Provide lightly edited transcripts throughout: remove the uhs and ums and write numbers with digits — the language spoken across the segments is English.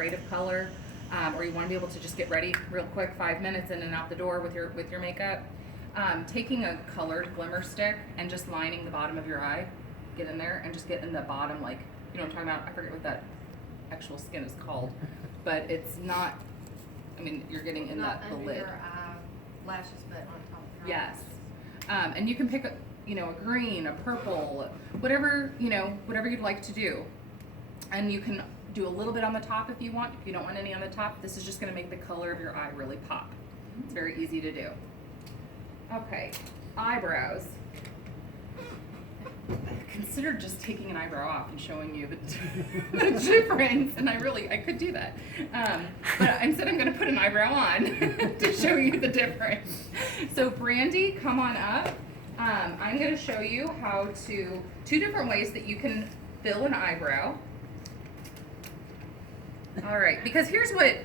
afraid of color, or you want to be able to just get ready real quick, 5 minutes in and out the door with your makeup, taking a colored glimmer stick and just lining the bottom of your eye, get in there and just get in the bottom, like, you know what I'm talking about? I forget what that actual skin is called, but it's not, I mean, you're getting in Not the under lid. your lashes, but on top of your Yes. eyes. And you can pick a green, a purple, whatever you'd like to do. And you can do a little bit on the top if you want. If you don't want any on the top, this is just gonna make the color of your eye really pop. It's very easy to do. Okay, eyebrows. I considered just taking an eyebrow off and showing you the difference, and I could do that. But instead I'm gonna put an eyebrow on to show you the difference. So Brandy, come on up. I'm gonna show you how to, 2 different ways that you can fill an eyebrow. All right, because here's what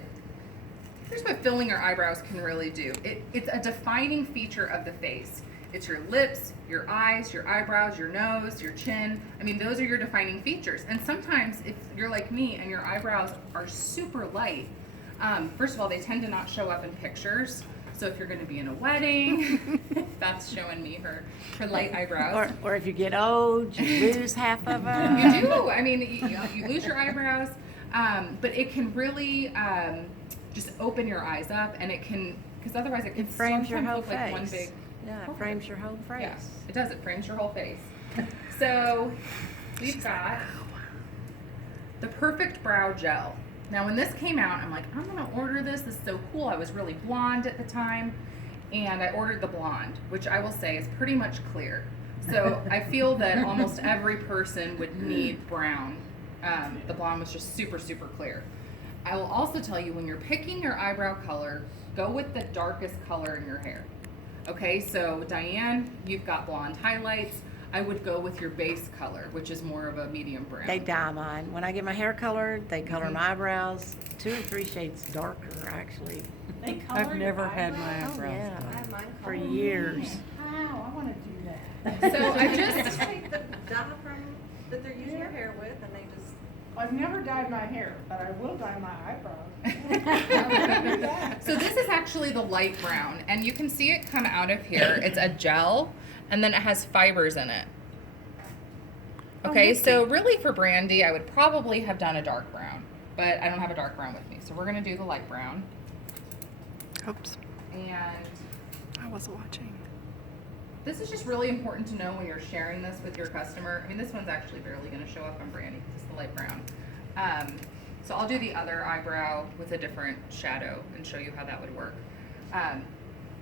filling your eyebrows can really do. It's a defining feature of the face. It's your lips, your eyes, your eyebrows, your nose, your chin. I mean, those are your defining features. And sometimes if you're like me and your eyebrows are super light, first of all, they tend to not show up in pictures. So if you're gonna be in a wedding, that's showing me her light eyebrows. Or if you get old, you lose half of them. You do. I mean, you lose your eyebrows, but it can really just open your eyes up, and it can, because otherwise it can frames your sometimes whole look like one face. big. Yeah, it frames your whole face. Yeah, it does. It frames your whole face. So we've got the Perfect Brow Gel. Now, when this came out, I'm like, I'm gonna order this. This is so cool. I was really blonde at the time, and I ordered the blonde, which I will say is pretty much clear. So I feel that almost every person would need brown. The blonde was just super, super clear. I will also tell you, when you're picking your eyebrow color, go with the darkest color in your hair. Okay, so Diane, you've got blonde highlights. I would go with your base color, which is more of a medium brown. They dye mine. When I get my hair colored, they color my eyebrows 2 or 3 shades darker, actually. They color I've never your had my eyebrows? Oh, eyebrows yeah. done. I have mine For colored. years. Wow, I wanna do that. So I They just, take the dye from, that they're using your hair with, and they just, I've never dyed my hair, but I will dye my eyebrows. so this is actually the light brown, and you can see it come out of here. It's a gel, and then it has fibers in it. Okay, so really for Brandy, I would probably have done a dark brown, but I don't have a dark brown with me. So we're gonna do the light brown. Oops, And I was watching. this is just really important to know when you're sharing this with your customer. I mean, this one's actually barely gonna show up on Brandy because it's the light brown. So I'll do the other eyebrow with a different shadow and show you how that would work.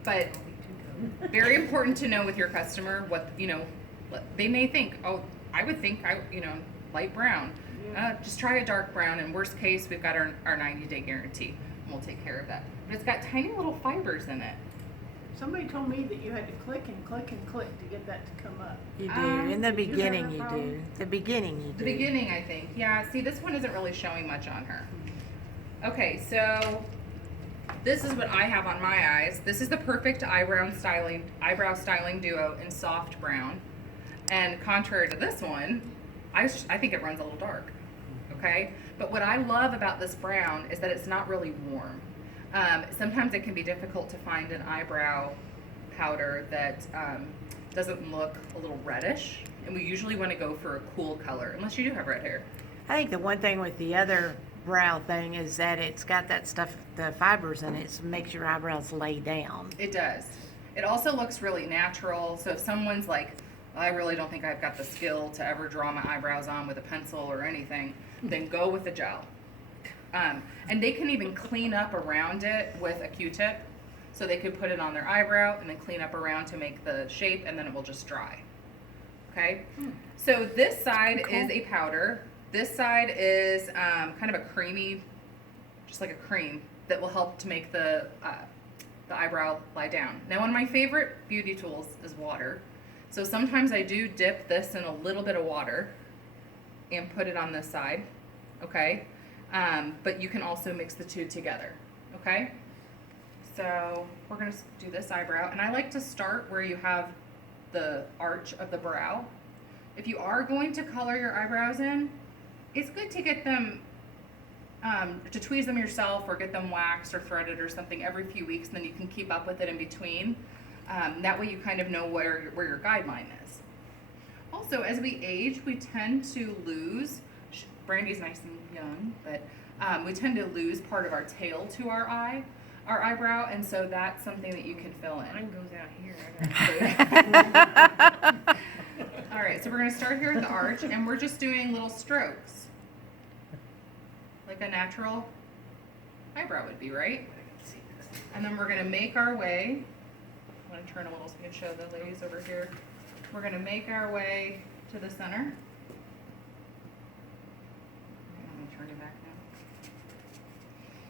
But very important to know with your customer what, they may think, oh, I would think light brown. Just try a dark brown, and worst case, we've got our 90-day guarantee, and we'll take care of that. But it's got tiny little fibers in it. Somebody told me that you had to click and click and click to get that to come up. You do. In the did you have beginning, a you problem? do. The beginning, you do. The beginning, I think. Yeah, see, this one isn't really showing much on her. Okay, so this is what I have on my eyes. This is the Perfect Eyebrow Styling Duo in soft brown. And contrary to this one, I think it runs a little dark. Okay? But what I love about this brown is that it's not really warm. Sometimes it can be difficult to find an eyebrow powder that doesn't look a little reddish. And we usually want to go for a cool color, unless you do have red hair. I think the one thing with the other brow thing is that it's got that stuff, the fibers in it, so it makes your eyebrows lay down. It does. It also looks really natural. So if someone's like, I really don't think I've got the skill to ever draw my eyebrows on with a pencil or anything, then go with the gel. And they can even clean up around it with a Q-tip. So they could put it on their eyebrow and then clean up around to make the shape, and then it will just dry. Okay? So this side is a powder. This side is kind of a creamy, just like a cream, that will help to make the eyebrow lie down. Now, one of my favorite beauty tools is water. So sometimes I do dip this in a little bit of water and put it on this side, okay? But you can also mix the two together, okay? So we're gonna do this eyebrow, and I like to start where you have the arch of the brow. If you are going to color your eyebrows in, it's good to get them to tweeze them yourself or get them waxed or threaded or something every few weeks, and then you can keep up with it in between. That way you kind of know where your guideline is. Also, as we age, we tend to lose, Brandy's nice and young, but we tend to lose part of our tail to our eyebrow, and so that's something that you can fill in. Mine goes out here. All right, so we're gonna start here at the arch, and we're just doing little strokes, like a natural eyebrow would be, right? And then we're gonna make our way, I'm gonna turn a little so we can show the ladies over here. We're gonna make our way to the center. I'm gonna turn it back now.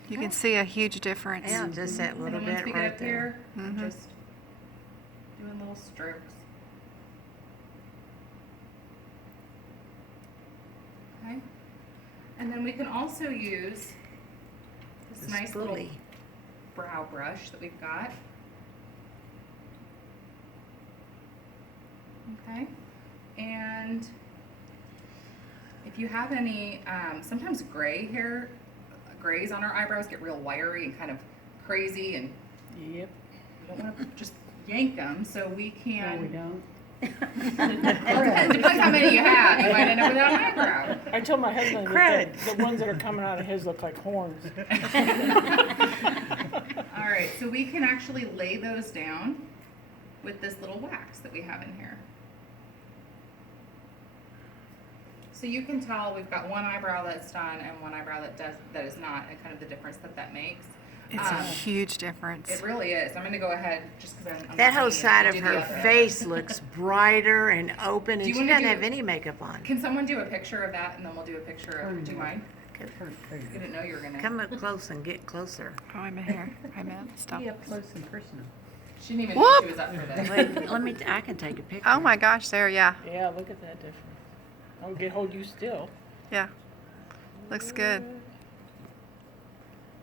You can see a huge difference. Yeah, just that And little then once bit we get right up there. here, Mhm. just doing little strokes. Okay. And then we can also use this The nice little spoolie. brow brush that we've got. Okay. And if you have any, sometimes grays on our eyebrows get real wiry and kind of crazy, and Yep. you don't want to just yank them, so we can. No, we don't. Depends how many you have. You might end up without an eyebrow. I told my husband that the ones that are coming out of his look like horns. All right, so we can actually lay those down with this little wax that we have in here. So you can tell we've got one eyebrow that's done and one eyebrow that is not, and kind of the difference that makes. It's a huge difference. It really is. I'm going to go ahead just because I'm That not whole seeing side you of do the her other. face looks brighter and open, Do and you she wanna doesn't do- have any makeup on. Can someone do a picture of that, and then we'll do a picture of, do you mind? I didn't know you were going to. Come up close and get closer. Oh, I'm here. I'm at. Stop. Be up close and personal. She didn't even know she Whoop! was up for this. Wait, I can take a picture. Oh my gosh, there, yeah. Yeah, look at that difference. I'll hold you still. Yeah. Looks good.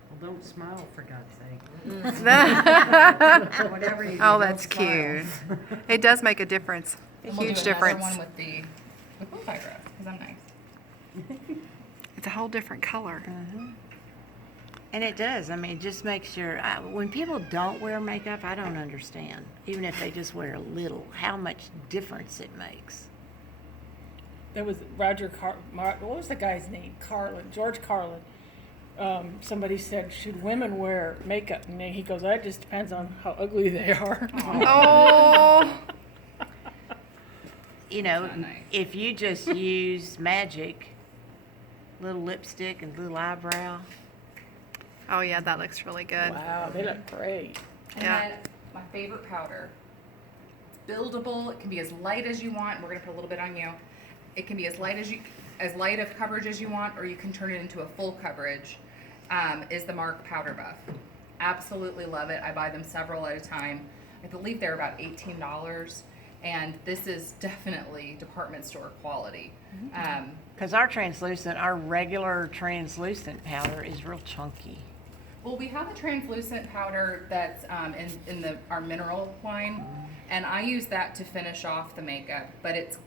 Well, don't smile, for God's sake. Oh, Whatever you do, don't that's smile. cute. It does make a difference. And we'll Huge do another difference. one with both eyebrows, because I'm nice. It's a whole different color. And it does. I mean, it just makes when people don't wear makeup, I don't understand. Even if they just wear a little, how much difference it makes. That was what was the guy's name? George Carlin. Somebody said, should women wear makeup? And he goes, that just depends on how ugly they are. Oh. You know, Not nice. if you just use magic, little lipstick and little eyebrow. Oh yeah, that looks really good. Wow, they look great. And Yeah. then my favorite powder. It's buildable. It can be as light as you want. We're gonna put a little bit on you. It can be as light of coverage as you want, or you can turn it into a full coverage. Is the Mark Powder Buff. Absolutely love it. I buy them several at a time. I believe they're about $18, and this is definitely department store quality. Because our regular translucent powder is real chunky. Well, we have a translucent powder that's in our mineral line, and I use that to finish off the makeup. But it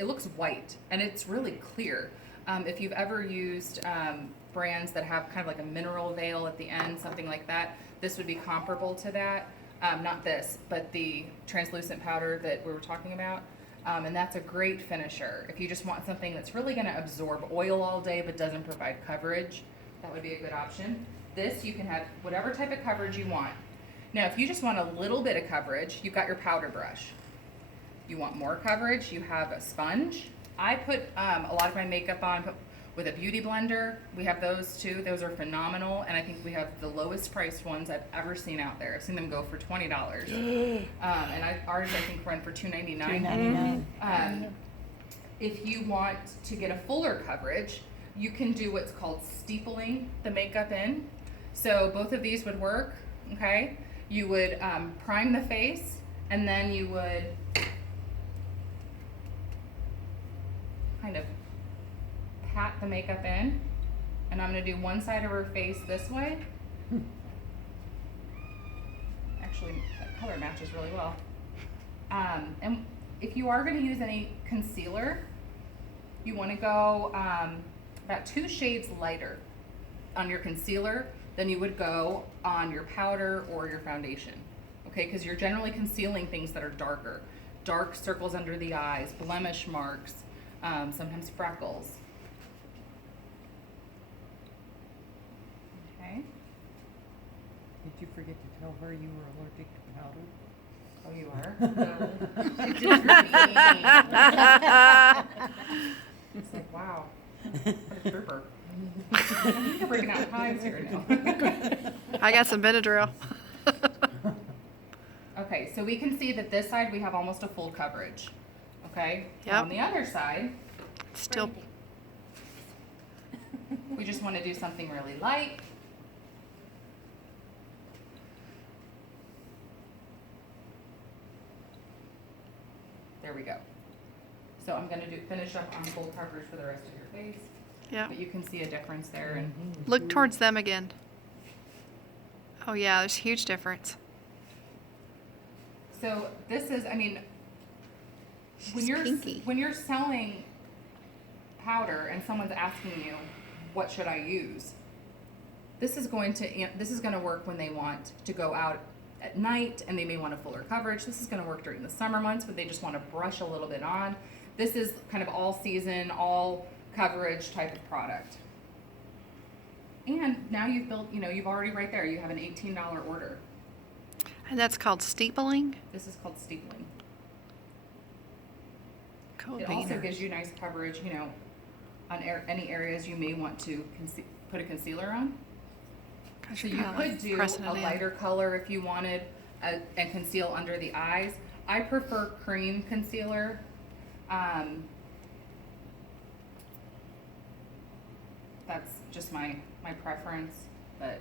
looks white and it's really clear. If you've ever used brands that have kind of like a mineral veil at the end, something like that, this would be comparable to that. Not this, but the translucent powder that we were talking about. And that's a great finisher. If you just want something that's really going to absorb oil all day but doesn't provide coverage, that would be a good option. This, you can have whatever type of coverage you want. Now, if you just want a little bit of coverage, you've got your powder brush. You want more coverage, you have a sponge. I put a lot of my makeup on with a beauty blender. We have those too. Those are phenomenal, and I think we have the lowest priced ones I've ever seen out there. I've seen them go for $20. And ours, I think, run for $2.99. $2.99. If you want to get a fuller coverage, you can do what's called steepling the makeup in. So both of these would work, okay? You would prime the face, and then you would kind of pat the makeup in. And I'm gonna do one side of her face this way. Actually, that color matches really well. And if you are gonna use any concealer, you wanna go about 2 shades lighter on your concealer than you would go on your powder or your foundation. Okay, because you're generally concealing things that are darker. Dark circles under the eyes, blemish marks, sometimes freckles. Okay. Did you forget to tell her you were allergic to powder? Oh, you are? It's like, wow, what a trooper. You're breaking out hives here now. I got some Benadryl. Okay, so we can see that this side we have almost a full coverage. Okay? Yep. On the other side, Still, we just want to do something really light. There we go. So I'm going to finish up on full coverage for the rest of your face. yeah. But you can see a difference there. And Look towards them again. Oh yeah, there's a huge difference. so this is, I mean, when She's you're pinky. when you're selling powder and someone's asking you, what should I use? This is going to work when they want to go out at night and they may want a fuller coverage. This is going to work during the summer months when they just want to brush a little bit on. This is kind of all season, all coverage type of product. And now you've built, you've already right there, you have an $18 order. And that's called steepling. This is called steepling. Cool It also beaner. gives you nice coverage, on any areas you may want to put a concealer on. Gosh, So you're you kinda like could do pressing a it in. lighter color if you wanted, and conceal under the eyes. I prefer cream concealer. That's just my preference, but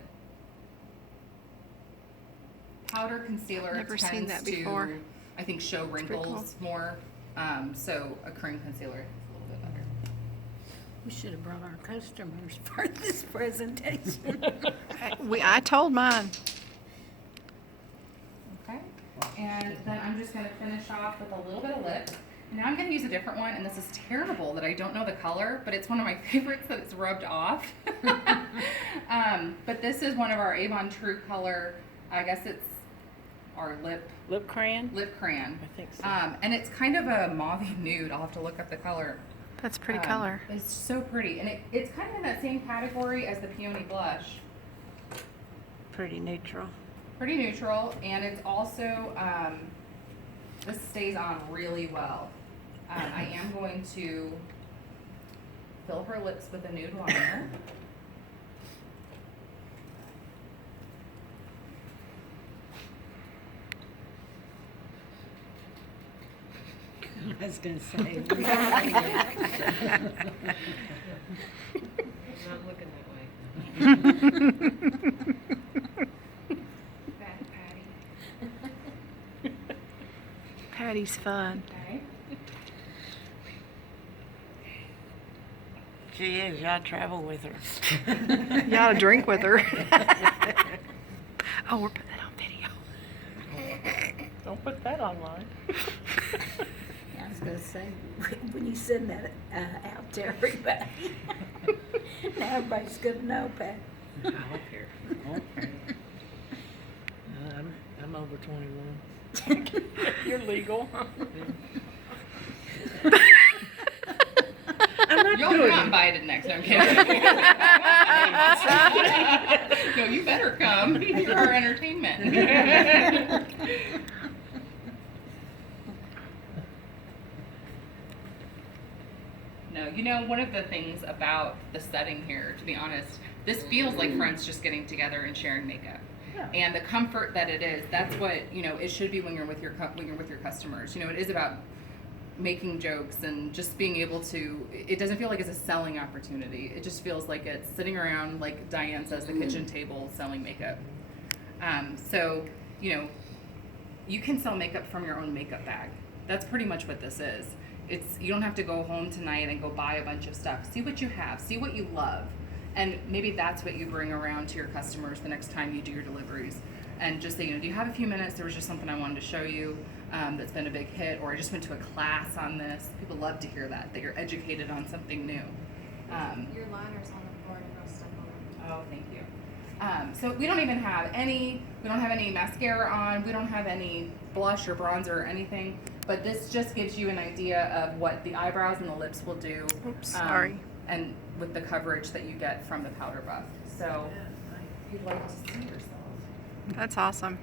powder concealer Never seen tends that before. to, I think, show pretty cool. wrinkles more. So a cream concealer is a little bit better. We should have brought our customers for this presentation. I told mine. Okay, and then I'm just gonna finish off with a little bit of lip. And now I'm gonna use a different one, and this is terrible that I don't know the color, but it's one of my favorites that it's rubbed off. But this is one of our Avon True Color, I guess it's our lip Lip crayon? crayon. I think so. And it's kind of a mauve nude, I'll have to look up the color. That's pretty color. It's so pretty, and it's kind of in that same category as the Peony Blush. Pretty neutral. Pretty neutral, and it's also, this stays on really well. I am going to fill her lips with a nude liner. I was gonna say. Not looking that way. Bad Patty. Patty's fun. Okay. She is. Y'all travel with her. You ought to drink with her. Oh, we're putting that on video. Don't put that online. I was gonna say, when you send that out to everybody, now everybody's gonna know, Pat. I don't care. I'm over 21. You're legal. You're not invited next, no, I'm kidding. No, you better come, you're our entertainment. No, one of the things about the setting here, to be honest, this feels like friends just getting together and sharing makeup. Yeah. And the comfort that it is, that's what, it should be when you're with your customers. It is about making jokes and just being able to, it doesn't feel like it's a selling opportunity. It just feels like it's sitting around, like Diane says, the kitchen table selling makeup. So, you can sell makeup from your own makeup bag. That's pretty much what this is. You don't have to go home tonight and go buy a bunch of stuff. See what you have, see what you love. And maybe that's what you bring around to your customers the next time you do your deliveries. And just say, do you have a few minutes? There was just something I wanted to show you that's been a big hit, or I just went to a class on this. People love to hear that you're educated on something new. Your liner's on the floor and you'll step on it. Oh, So we don't even have any, we don't have any mascara on, we don't have any blush or bronzer or anything, but this just gives you an idea of what the eyebrows and the lips will do. Oops, sorry. And with the coverage that you get from the powder buff. So if you'd like to see yourself. That's awesome.